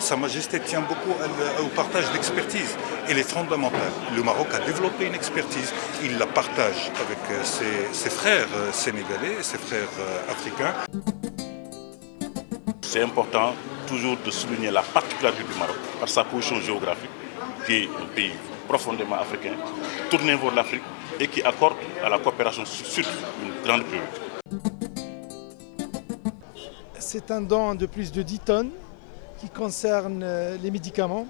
Sa Majesté tient beaucoup au partage d'expertise. Elle est fondamentale. Le Maroc a développé une expertise. Il la partage avec ses frères sénégalais, ses frères africains. C'est important toujours de souligner la particularité du Maroc par sa position géographique, qui est un pays profondément africain, tourné vers l'Afrique et qui accorde à la coopération sud une grande priorité. C'est un don de plus de 10 tonnes qui concerne les médicaments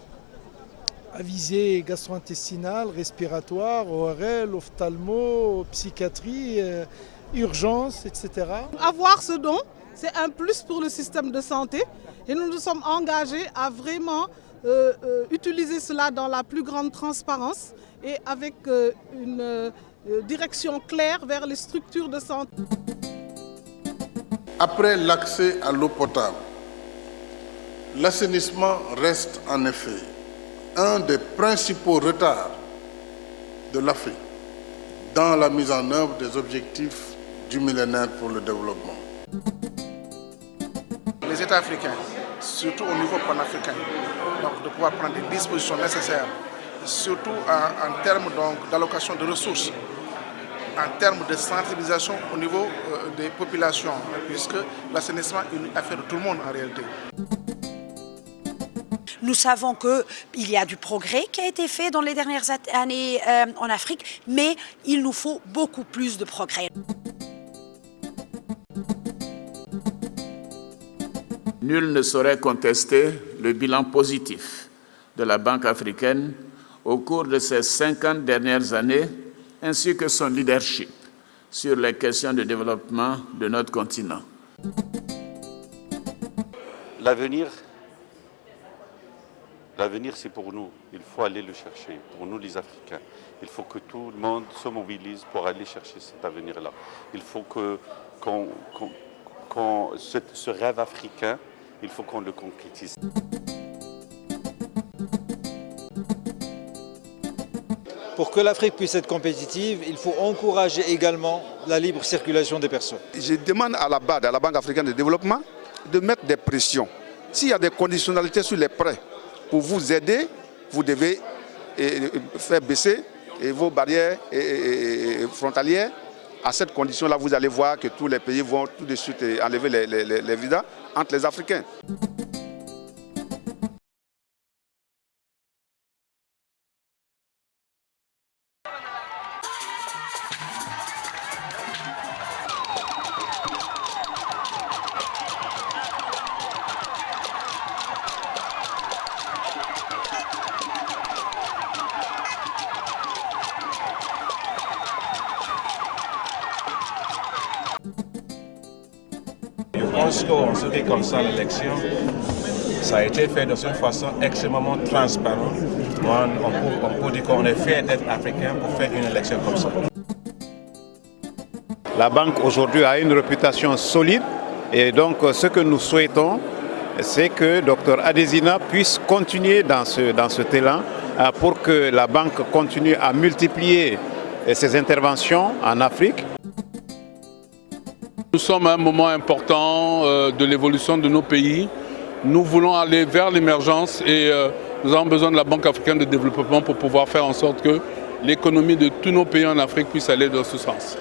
à visée gastro-intestinale, respiratoire, ORL, ophtalmo, psychiatrie, urgence, etc. Avoir ce don, c'est un plus pour le système de santé et nous nous sommes engagés à vraiment utiliser cela dans la plus grande transparence et avec une direction claire vers les structures de santé. Après l'accès à l'eau potable, l'assainissement reste en effet un des principaux retards de l'Afrique dans la mise en œuvre des objectifs du millénaire pour le développement. Les États africains, surtout au niveau panafricain, donc de pouvoir prendre des dispositions nécessaires, surtout en termes d'allocation de ressources, en termes de sensibilisation au niveau des populations, puisque l'assainissement est une affaire de tout le monde en réalité. Nous savons qu'il y a du progrès qui a été fait dans les dernières années en Afrique, mais il nous faut beaucoup plus de progrès. Nul ne saurait contester le bilan positif de la Banque africaine au cours de ces 50 dernières années, ainsi que son leadership sur les questions de développement de notre continent. L'avenir, c'est pour nous. Il faut aller le chercher, pour nous les Africains. Il faut que tout le monde se mobilise pour aller chercher cet avenir-là. Il faut ce rêve africain, il faut qu'on le concrétise. Pour que l'Afrique puisse être compétitive, il faut encourager également la libre circulation des personnes. Je demande à la BAD, à la Banque africaine de développement, de mettre des pressions. S'il y a des conditionnalités sur les prêts pour vous aider, vous devez faire baisser vos barrières frontalières. À cette condition-là, vous allez voir que tous les pays vont tout de suite enlever les visas entre les Africains. Je pense qu'en ce qui concerne l'élection, ça a été fait de cette façon extrêmement transparente. On peut dire qu'on est fier d'être africain pour faire une élection comme ça. La banque aujourd'hui a une réputation solide et donc ce que nous souhaitons, c'est que Dr Adesina puisse continuer dans cet élan pour que la banque continue à multiplier ses interventions en Afrique. Nous sommes à un moment important de l'évolution de nos pays. Nous voulons aller vers l'émergence et nous avons besoin de la Banque africaine de développement pour pouvoir faire en sorte que l'économie de tous nos pays en Afrique puisse aller dans ce sens.